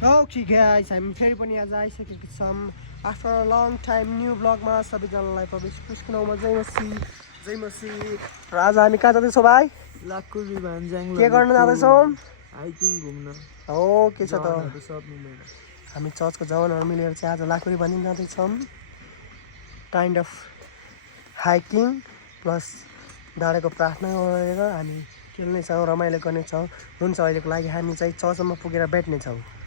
Okay guys, हामी फेरि पनि आज आइसकेको छौँ after a long time new ब्लगमा सबैजनालाई प्रवेश पुस्किनाउमा जय मसी र आज हामी कहाँ जाँदैछौँ भाइ? लाकुरी भान्ज्याङ के गर्न जाँदैछौँ? हाइकिङ घुम्न। हो के छ त? हामी चर्चको जवानहरू मिलेर चाहिँ आज लाकुरी भान्ज्याङ जाँदैछौँ। काइन्ड अफ हाइकिङ प्लस डाँडाको प्रार्थना गरेर हामी खेल्नेछौँ, रमाइलो गर्नेछौँ। हुन्छ, अहिलेको लागि हामी चाहिँ चर्चमा पुगेर भेट्नेछौँ।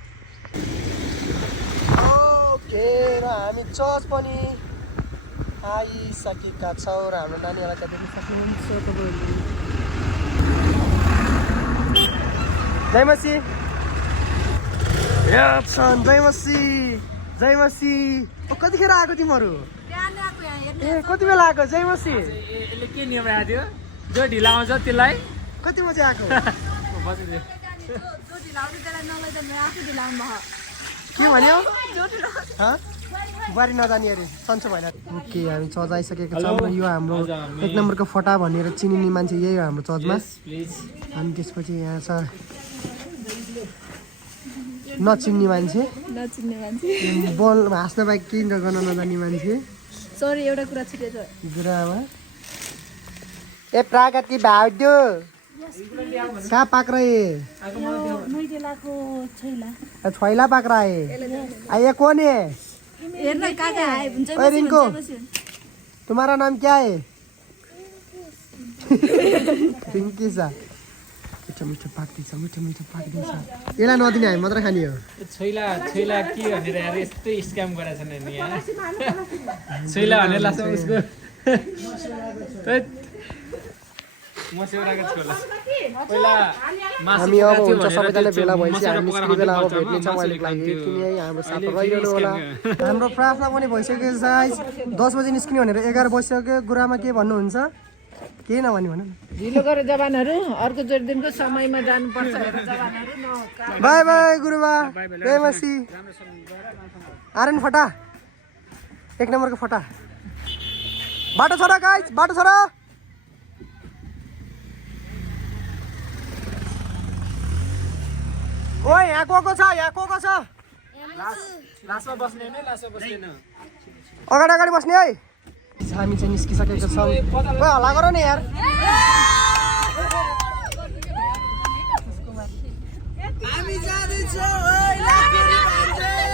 ओके, र हामी चर्च पनि आइसकेका छौँ र हाम्रो नानीहरूलाई चाहिँ देख्न सक्नुहुन्छ तपाईँहरूले। जय मसी, जय मसी। कतिखेर आएको तिमीहरू? ए कति बेला आएको? जय मसी। यसले के नियम राखेको थियो? जो ढिला आउँछ त्यसलाई कति बजी आएको? के भन्यो? बुहारी नजाने अरे सन्चो भएन। ओके, हामी चर्च आइसकेको छौँ र यो हाम्रो एक नम्बरको फटा भनेर चिनिने मान्छे यही हो हाम्रो चर्चमा। अनि त्यसपछि यहाँ छ नचिन्ने मान्छे, बल हाँस्न बाहेक केही गर्न नजान्ने मान्छे। सरी, एउटा कुरा छुटेछ। गुरुआमा ए प्रागत की भाउजू कहाँ पाक रहे? छैला पाक रहा है। ये कौन है? ओए रिंकू, तुम्हारा नाम क्या है? रिंकी सा। मिठो पाक्दैछ, मिठो पाक्दैछ। यसलाई नदिने हामी मात्र खाने हो। छैला के भनेर यार यस्तै स्क्याम गरेछ नि यहाँ। छैला भनेर लाग्छ उसको। हामी अब हुन्छ सबैजना भेला भएपछि हामी निस्किने बेला अब भेट्नेछौँ। अहिलेको लागि यति नै, हाम्रो साथ रहिरहनु होला। हाम्रो प्रार्थना पनि भइसक्यो गाइस। 10 बजी निस्किने भनेर 11 बजिसक्यो। गुरुआमा के भन्नुहुन्छ? केही नभन्ने भन न। ढिलो गरे जवानहरू, अर्को जोडी दिनको समयमा जानुपर्छ हेर जवानहरू। बाई बाई गुरुबा, जय मसी। आर्यन फटा, एक नम्बरको फटा। बाटो छोरा गाइस, बाटो छोरा। ओए यहाँ को छ? लास्टमा बस्ने हैन, लास्टमा बस्दैन। अगाडि बस्ने है। हामी चाहिँ निस्किसकेका छौँ। ओए हल्ला गर न यार। हामी जाँदैछौँ लाकुरी भान्ज्याङ।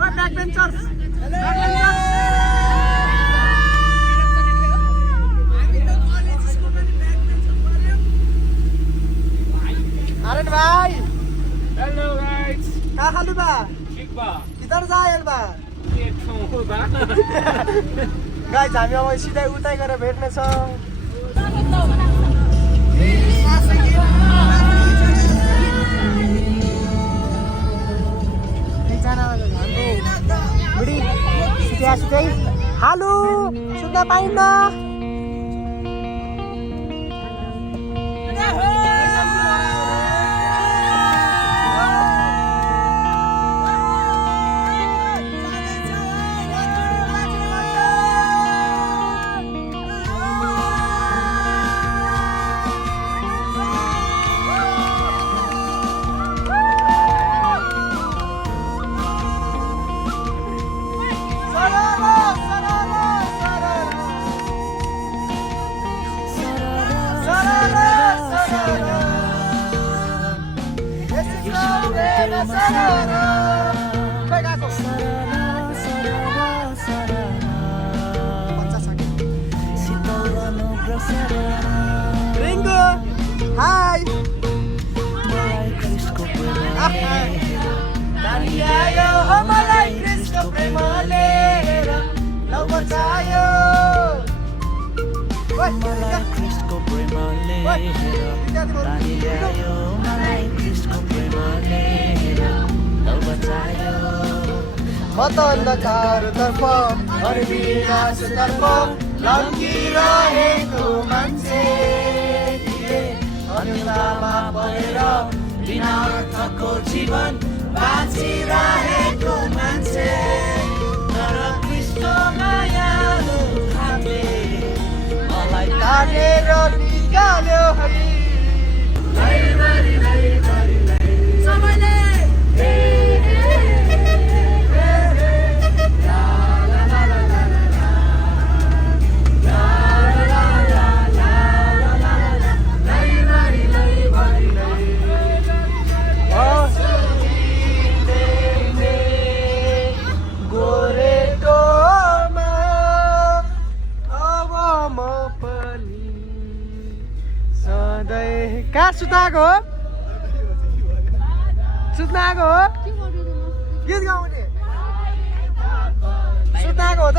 ओए ब्याक बेन्चर्स। अरे भाई, हेलो गाइस, कहाँ खालु बा? ठीक बा? किधर जायल बा? के ठाउँ बा? गाइस, हामी अब सिधै उतै गएर भेट्नेछौँ। हाम्रो हालु सुत्न पाइन्न। रिंगो हाय नानी आयो मलाई क्रिस्टको प्रेमले लौ बचायो। मलाई क्रिस्टको प्रेमले नानी आयो मलाई क्रिस्टको प्रेमले लौ बचायो। म त अन्धकारतर्फ अनि विनाशतर्फ लम्किरहेको मान्छे अन्धकारमा परेर बिना अर्थको जीवन बाँचिरहेको मान्छे। तर क्रिस्टको मायालु हातले मलाई तानेर निकाल्यो है। कहाँ सुत्न आएको हो सुत्न आएको हो गीत गाउने सुत्न आएको हो त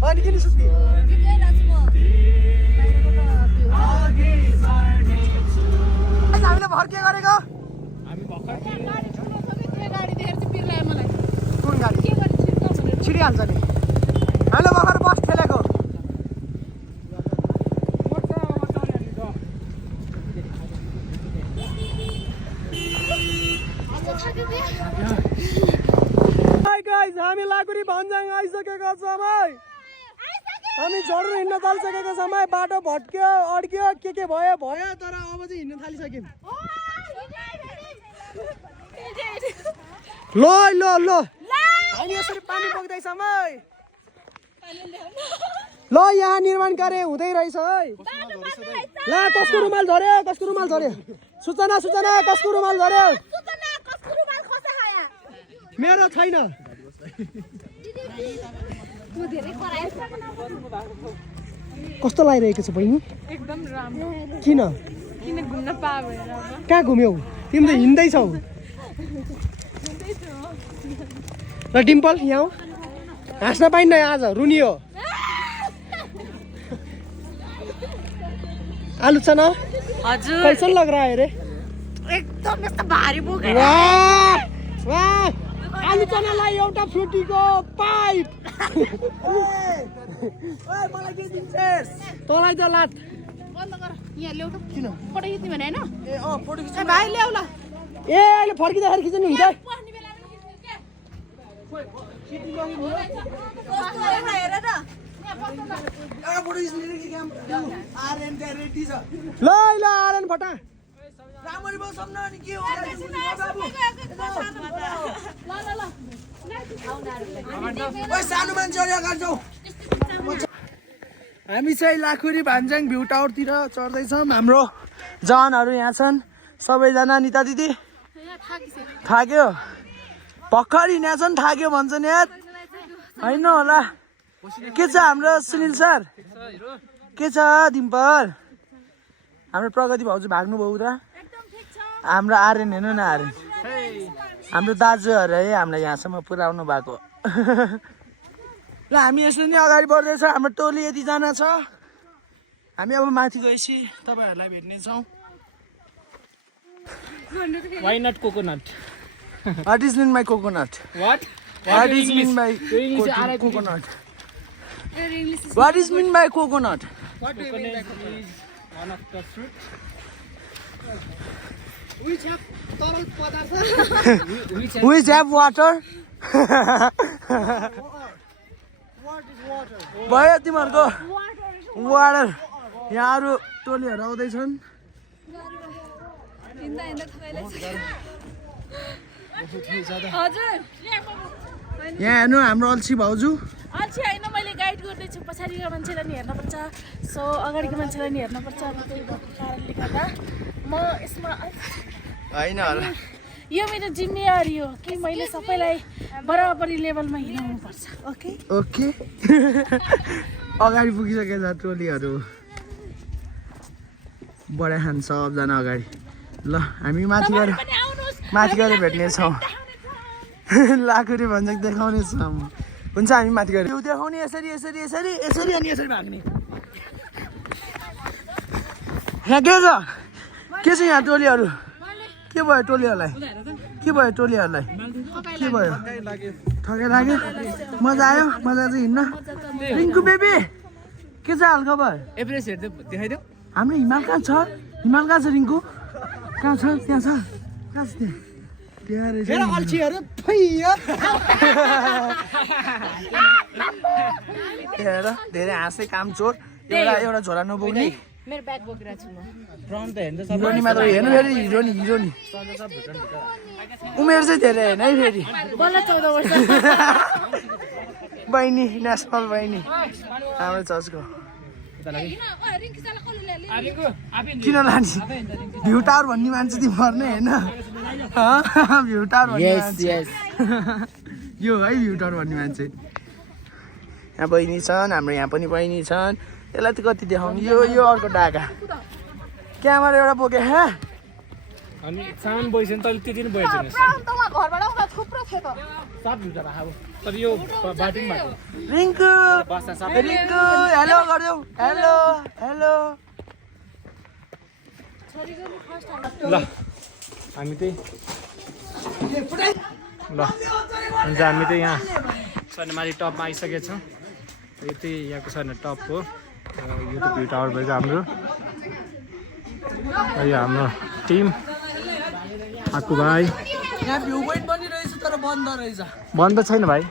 अनि किन सुत्ने हामीले भर के गरेको कुन गाडी छिडिहाल्छ नि हामीले भर्खर बस ठेलेको हामी लाकुरी भन्ज्याङ आइसकेका छौँ है हामी झोडर हिँड्न थालिसकेका छौँ है बाटो भट्क्यो अड्क्यो के भयो भयो तर अब चाहिँ हिँड्न थालिसक्यौँ ल ल ल हामी यसरी पानी बोक्दैछौँ है ल यहाँ निर्माण कार्य हुँदै रहेछ है ल कसको रुमाल झर्यो कसको रुमाल झर्यो सूचना सूचना कसको रुमाल झर्यो मेरो छैन कस्तो लागिरहेको छ बहिनी एकदम राम्रो किन घुम्न पाए भएर कहाँ घुम्यौ तिमी त हिँड्दैछौ र डिम्पल यहाँ हाँस्न पाइन्न आज रुनियो आलु चना हजुर कैसन लग रहा है रे एकदम यस्तो भारी बोकेर वाह वाह आलु चनालाई एउटा फ्रुटीको पाइप मलाई के दिन्छस् तँलाई त लात बन्द गर यहाँ ल्याउ त किन फोटो खिच्ने भने हैन ए फोटो खिच्नु भाइ ल्याउ ल ए अहिले फर्किँदाखेरि खिच्नु हुन्छ पढ्ने बेलामा हेर त ल ल आरन फटा रामरी बसम्न अनि के हो ओइ सानो मान्छेहरु यहाँ गर्छौ हामी चाहिँ लाखुरी भान्ज्याङ भ्यू टावरतिर चढ्दैछौँ हाम्रो जवानहरू यहाँ छन् सबैजना निता दिदी थाक्यो भर्खर हिँडेका छन् थाक्यो भन्छन् यार होइन होला के छ हाम्रो सुनिल सर के छ डिम्पल हाम्रो प्रगति भाउजू भाग्नुभयो त हाम्रो आर्यन हेर्नु न आर्यन हाम्रो दाजुहरू है हामीलाई यहाँसम्म पुर्याउनु भएको ल हामी यसरी नै अगाडि बढ्दैछ हाम्रो टोली यतिजना छ हामी अब माथि गएपछि तपाईँहरूलाई भेट्नेछौँ Why not coconut? What is mean by coconut? What? What is mean by English coconut? What is mean by coconut? Coconut is one of the fruit. Which have water? भयो तिमीहरूको वाटर यहाँहरू टोलीहरू आउँदैछन् यहाँ हेर्नु हाम्रो अल्छी भाउजू अल्छी होइन मैले गाइड गर्दैछु पछाडिको मान्छेलाई नि हेर्नुपर्छ सो अगाडिको मान्छेलाई नि हेर्नुपर्छ अब त्यही भएको कारणले गर्दा म यसमा होइन होला यो मेरो जिम्मेवारी हो कि मैले सबैलाई बराबरी लेभलमा हिँडाउनुपर्छ ओके ओके अगाडि पुगिसकेछ टोलीहरू बडा खान सबजना अगाडि ल हामी माथि गएर भेट्नेछौँ लाखुरी भन्छ देखाउनेछौँ हुन्छ हामी माथि गएर देखाउने यसरी यसरी यसरी यसरी अनि यसरी भाग्ने यहाँ के छ यहाँ टोलीहरू के भयो टोलीहरूलाई के भयो टोलीहरूलाई के भयो थकै लाग्यो मजा आयो मजा चाहिँ हिँड्न रिङ्कु बेबी के छ हाल खबर एभरेज हेर्दै देखाइदेऊ हाम्रो हिमाल कहाँ छ हिमाल कहाँ छ रिङ्कु कहाँ छ त्यहाँ छ कहाँ छ त्यहाँ हेर धेरै हाँसे काम चोर एउटा झोला नबोक्ने मेरो ब्याग बोकेर छु म हिरोनीमा त हेर्नु फेरि हिरोनी उमेर चाहिँ धेरै होइन है फेरि बल्ल 14 वर्ष बहिनी नेसनल बहिनी हाम्रो चर्चको किन लाने भ्यू टावर भन्ने मान्छे तिमी मर्ने होइन भ्यू टावर भन्ने मान्छे यो है भ्यू टावर भन्ने मान्छे यहाँ बहिनी छन् हाम्रो यहाँ पनि बहिनी छन् यसलाई त कति देखाउनु यो अर्को डाका क्यामेरा एउटा बोके हाँ अनि सामान बोइस नि तैँले त्यति नै बोएछ नि घरबाट आउँदा थुप्रो थियो त सात जुत्ता राख तर यो बाटोमा रिङ्कु बस्दा सब रिङ्कु हेलो गरिदेऊ हेलो हेलो ल हामी चाहिँ ल हुन्छ हामी चाहिँ यहाँ सर्नेमारी टपमा आइसकेको छौँ यो चाहिँ यहाँको सर्ने टप हो यो त भ्यू टावर भएको हाम्रो यो हाम्रो टिम आकु भाइ यहाँ भ्यू पोइन्ट बनिरहेछ तर बन्द रहेछ बन्द छैन भाइ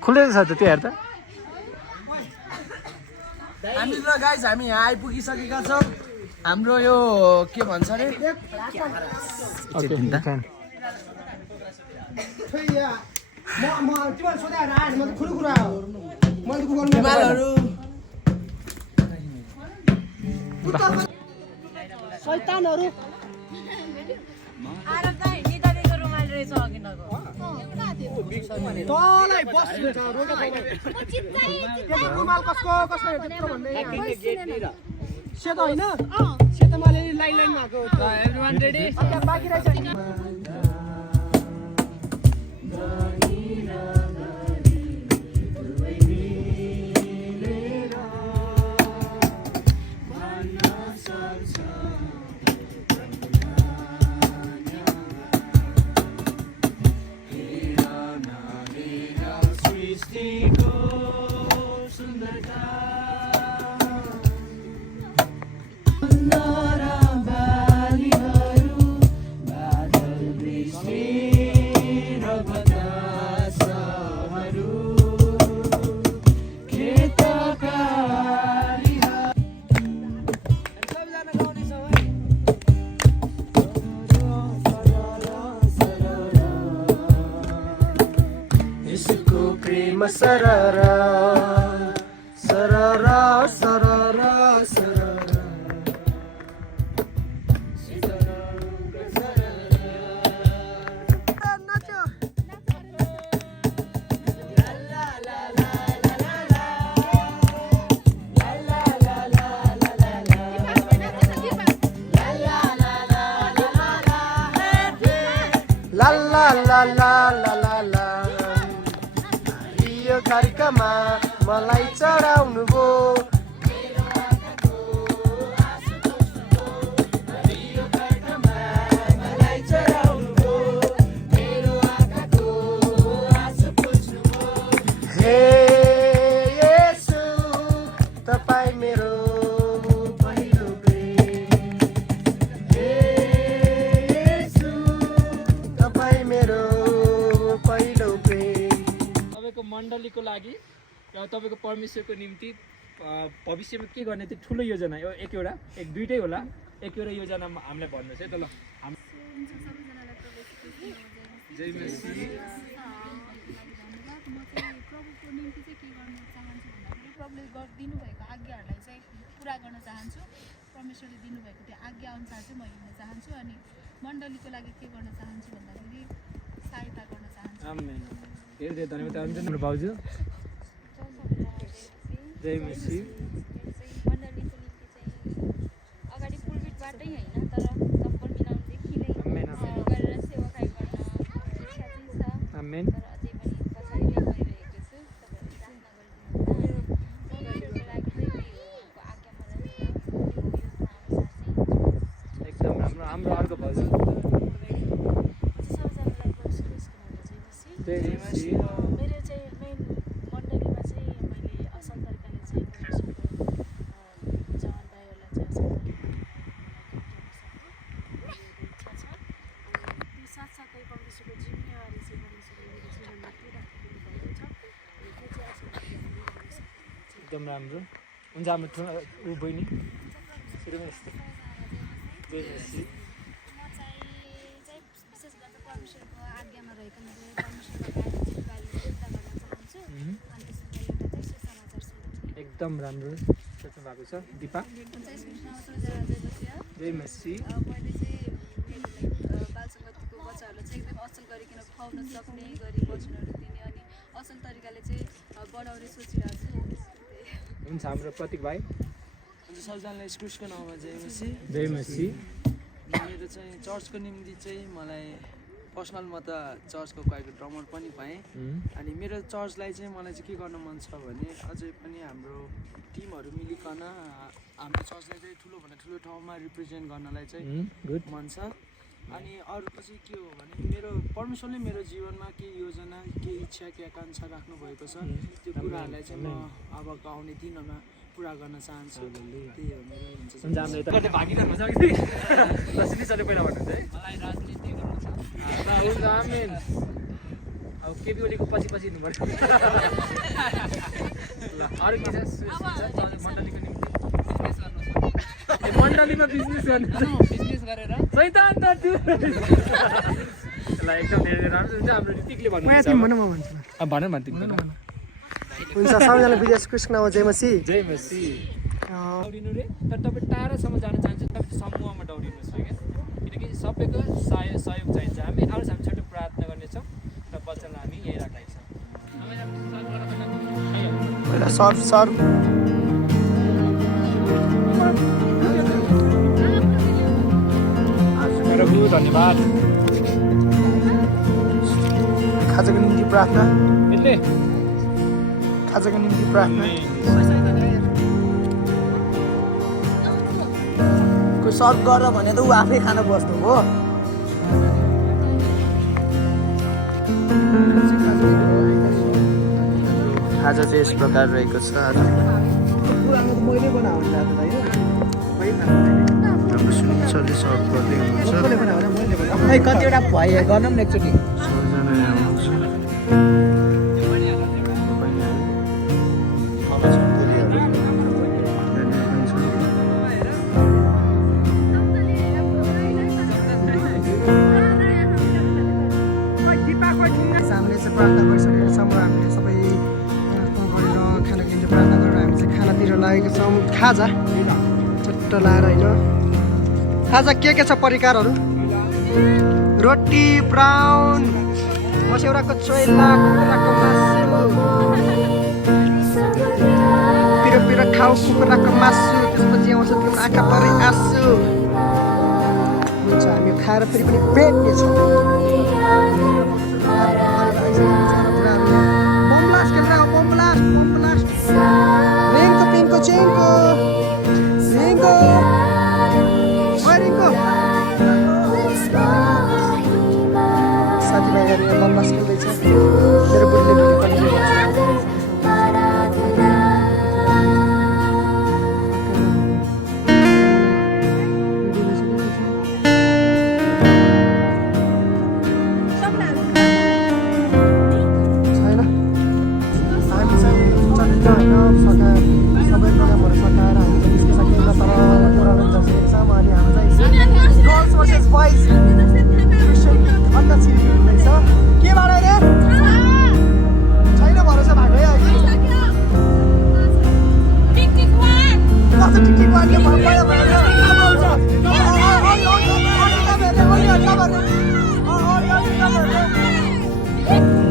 खुलेको छ त त्यो हेर त हामी ल गाइज हामी यहाँ आइपुगिसकेका छौँ हाम्रो यो के भन्छ अरे हिमालहरू शैतानहरू तँलाई बस्नु छ रुमाल कसको कसको त्यत्रो भन्दै सेतो होइन सेतोमा लाइन लाइनमा आएको एभ्रिवान रेडी बाँकी रहेछ सररा सररा सररा सररा ला ला ला ला ला ला ला यो कार्यक्रममा मलाई चढाउनु भो हे येशू तपाईँ मेरो पहिलो प्रेम हे येशू तपाईँ मेरो पहिलो प्रेम तपाईँको मण्डलीको लागि तपाईँको परमेश्वरको निम्ति भविष्यमा के गर्ने त्यो ठुलो योजना हो एक दुइटै होला एकवटा योजना हामीलाई भन्नुहोस् है त ल जय मसी प्रभुको निम्ति चाहिँ के गर्न चाहन्छु भन्दाखेरि प्रभुले दिनुभएको आज्ञाहरूलाई चाहिँ पुरा गर्न चाहन्छु परमेश्वरले दिनुभएको त्यो आज्ञा अनुसार चाहिँ म हिँड्न चाहन्छु अनि मण्डलीको लागि के गर्न चाहन्छु भन्दाखेरि सहायता गर्न चाहन्छु आमेन धेरै धेरै धन्यवाद हाम्रो भाउजू जय मसी मण्डलीको निम्ति चाहिँ अगाडि पुलपिटबाटै होइन तर डम्बर मिलाउनेदेखि नै गरेर सेवाकाई गर्न इच्छा चाहिँ छ आमेन तर अझै पनि पछाडि नै गइरहेको छु तपाईँहरूले प्रार्थना गरिदिनु आज्ञा मलाई एकदम राम्रो हाम्रो अर्को भाउजू जय मसी मेरो चाहिँ मेन मण्डलीमा चाहिँ मैले असल तरिकाले चाहिँ जवान भाइहरूलाई चाहिँ असल इच्छा छ त्यो साथसाथै परमेश्वरको जिम्मेवारी चाहिँ परमेश्वरले मेरो जीवनमा के राखिदिनु भएको छ त्यो चाहिँ असल एकदम राम्रो हुन्छ हाम्रो ठुलो ऊ बहिनी सुरुमा यस्तो जय मसी म चाहिँ विशेष गरेर परमेश्वरको आज्ञामा रहेको मैले परमेश्वरको जीविकाले चिन्ता गर्न चाहन्छु अनि त्यसमा एउटा चाहिँ सुसमाचार सुनाउँछु एकदम राम्रो सोच्नु भएको छ दिपा चाहिँ सुसमाचार जय मसी मैले चाहिँ बाल सङ्गतिको बच्चाहरूलाई चाहिँ एकदम असल गरिकन खुवाउन सक्ने गरी वचनहरू दिने अनि असल तरिकाले चाहिँ बढाउने सोचिरहेको छु हुन्छ हाम्रो प्रतीक भाइ सबजनालाई स्कुसको नाउँमा जय मसी। जय मसी। मेरो चाहिँ चर्चको निम्ति चाहिँ मलाई पर्सनल म त चर्चको क्वाइरको ड्रमर पनि पाएँ। अनि मेरो चर्चलाई चाहिँ मलाई चाहिँ के गर्न मन छ भने अझै पनि हाम्रो टिमहरू मिलिकन हाम्रो चर्चलाई चाहिँ ठुलोभन्दा ठुलो ठाउँमा रिप्रेजेन्ट गर्नलाई चाहिँ मन छ। अनि अरूको चाहिँ के हो भने मेरो परमेश्वरले मेरो जीवनमा के योजना के इच्छा के आकाङ्क्षा राख्नु भएको छ त्यो कुराहरूलाई चाहिँ म अबको आउने दिनमा पुरा गर्न चाहन्छु। त्यही हो मेरो हुन्छ। भागिरहनु छ कि लक्ष्मीले पहिला भन्नुहुन्छ है मलाई राजनीति गर्नु छ। हुन्छ आमेन। अब केपी ओलीको पछि पछि हिँड्नु पर्छ। ल अरू के छ मण्डलीको निम्ति मण्डलीमा बिजनेस गर्नु बिजनेस गरेर सैतान त त्यो ल एकदम धेरै राम्रो हुन्छ। हाम्रो ऋतिकले भन्नुहुन्छ भनौँ म भन्छु अब भन न तिमी हुन्छ सबैजना विजय कृष्ण हो जय मसी। जय मसी। दौडिनु रे तर तपाईँ टाढासम्म जान चाहन्छ तपाईँ समूहमा दौडिनुहोस् रे क्या किनकि सबैको सहयोग चाहिन्छ। हामी छोटो प्रार्थना गर्नेछौँ र वचनलाई हामी यही राख्नेछौँ। पहिला सर प्रभु धन्यवाद। खाजाको निम्ति प्रार्थना यसले खाजाको निम्ति प्रार्थना कोही सर्भ गर भने त ऊ आफै खान बस्नु हो। खाजा चाहिँ यस प्रकार रहेको छ। हाम्रो सुनिन्छले सर्भ गर्दै हुनुहुन्छ। कतिवटा भयो गरौँ न एकचोटि। हामीले चाहिँ प्रार्थना गरिसकेका छौँ र हामीले सबै गरेर खानाको निम्ति प्रार्थना गरेर हामी चाहिँ खानातिर लागेका छौँ। खाजा चट्ट लाएर होइन खाजा के छ परिकारहरू रोटी ब्राउन मस्यौराको चोइला कुखुराको मासु पिरो पिरो खाऊ कुखुराको मासु त्यसपछि आउँछ त्यो आँखा परि आँसु हुन्छ। हामी खाएर फेरि पनि पेट्नेछौँ। बमब्लास्ट खेलेर बमब्लास्ट रेनको पेनको चेनको रेनको रेनको साथीभाइहरू यहाँ बमब्लास्ट खेल्दैछ। मेरो बुढीले भिडियो कलिङ गर्छ।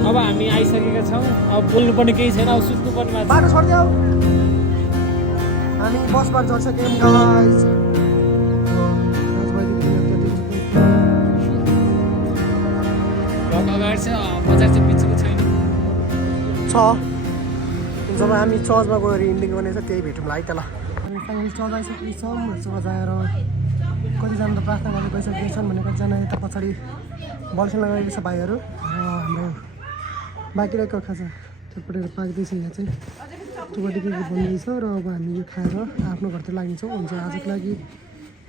अब हामी आइसकेका छौँ। अब बोल्नुपर्ने केही छैन। अब सुत्नुपर्ने बाटो छोडिदियो। हामी बसबाट चढ्सक्यौँ गाइस। अगाडि छ बजार चाहिँ बिचको छैन छ। जब हामी चर्चमा गएर इन्डिङ गर्नेछ त्यही भेटौँला है त। ल हामी फाइनली चर्च आइसकेको छौँ। चर्च आएर कतिजना त प्रार्थना गरेर गइसकेका छन् भने कतिजना यता पछाडि बल खेल्न गएको छ भाइहरू। र हाम्रो बाँकी रहेको खाजा चटपटेर पाक्दैछ यहाँ चाहिँ चटपटे के बन्दैछ। र अब हामी यो खाएर आफ्नो घरतिर लाग्नेछौँ। हुन्छ आजको लागि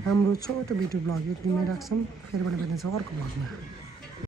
हाम्रो छोटो भिडियो ब्लग यतिमै राख्छौँ। फेरि पनि भेट्नेछौँ अर्को ब्लगमा।